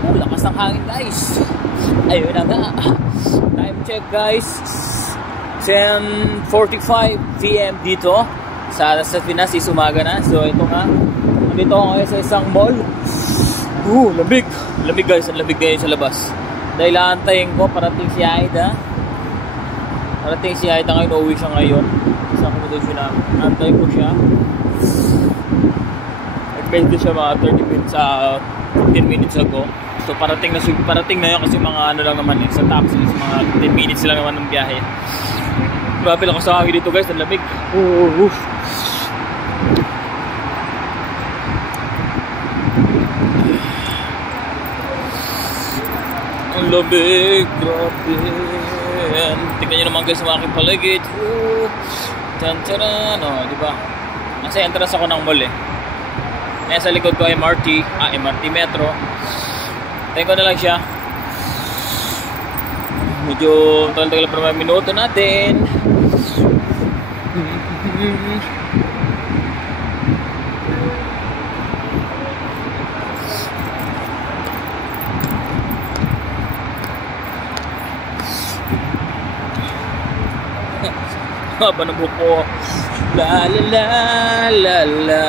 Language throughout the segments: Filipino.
Lakas ng hangin guys. Ayun na nga. Time check guys. 10:45 PM dito sa Pinas, is umaga na. So ito nga, dito ako ngayon sa isang mall. Lamig. Lamig guys, ang lamig ngayon sa labas. Dahil aantayin ko, parating si Aida. Parating si Aida ngayon, uuwi siya ngayon sa accommodation namin. Aantayin ko siya. Nag-bend siya mga 30 minutes, 15 minutes ago. So parating na yun kasi mga ano lang naman sa taxi, mga 10 minutes lang naman ng biyahe. Grabe lang sa hangin dito guys, ang lamig. Ang lamig, grabe. Tingnan nyo naman guys sa aking paligid. Tan-taran, diba? Nasa entrance ako ng mall eh. Nasa likod ko MRT Metro. Tayo ko na lang siya. Medyo tagal-tagal pa mga minuto natin. Haba ng buko. La la la la la.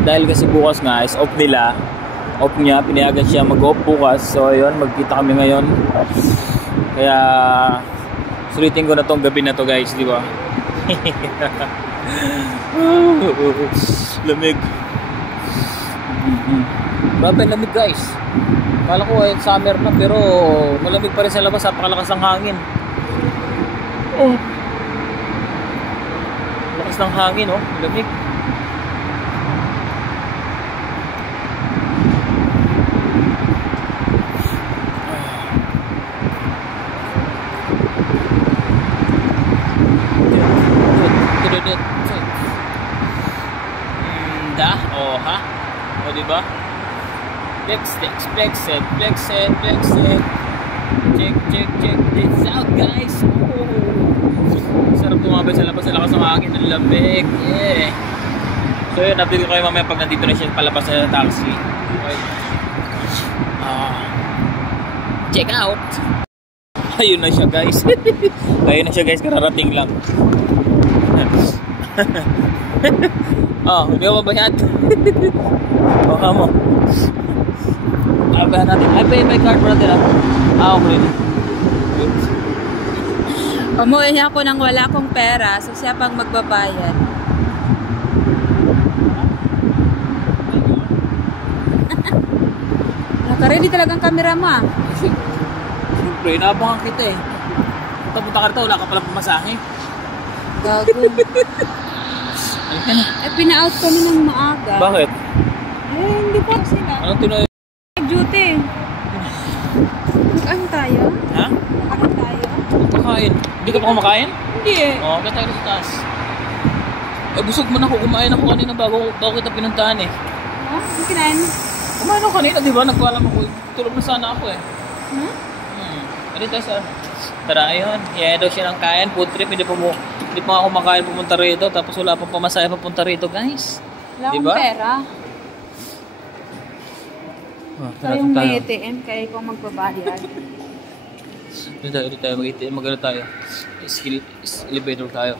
Dahil kasi bukas nga is off nila. Off niya, pinayagan siya mag-off bukas. So ayun, magkita kami ngayon. Kaya sulitin ko na tong gabi na to guys, di ba? Lamig. Grabe lamig guys. Kala ko summer na pero malamig pa rin sa labas, napakalakas ng hangin. Lakas ng hangin, lamig. Diba? Flex it. Check this out guys. Sarap tumabay sa labas, sa lakas ng hangin, ng lamig. Yeah. So yun, update ko kayo mamaya pag nandito na siya palabas sa taxi. Okay. Check out. Ayun na siya guys. Kararating lang. Hindi ko mabayad. Baka mo. Abayan natin. Ay, may card pa natin okay. Umuwi niya ako nang wala akong pera, so siya pang magbabayad. Naka-ready talagang camera mo. Siyempre, inaabangan kita eh. Punta ka rito, wala ka pala pamasahe. Gago. Pina-out kami ng maaga. Bakit? Hindi pa sila. Anong tinoy? Nag-duty. Mag-ano tayo? Ha? Ano tayo? Kumakain. Hindi ka pa kumakain? Hindi eh. Kaya tayo sa taas. Busog man ako. Kumain ako kanina bago kita pinuntahan eh. Ano kinain mo? Kumain ako kanina, di ba? Nagpalam ako. Tulog na sana ako eh. Ano tayo sa... Tara, ayun. Yaya daw siya ng kain. Food trip. Hindi pa ako kumakain pumunta rito. Tapos wala pang pamasaya papunta rito, guys. Wala akong pera. Kayong may ATM, kaya ikaw magbabayad. Hindi tayo mag-ATM. Mag-ano tayo? Elevator tayo.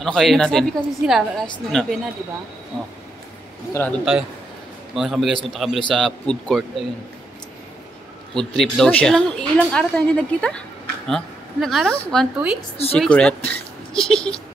Ano kainin natin? Nagsabi kasi sila, last 9 na, di ba? Tara, doon tayo. Mga kami guys, punta kami sa food court. Ayun. Food trip daw siya. Ilang araw tayo hindi nagkita? Ha? Ilang araw? 1-2 weeks? Secret.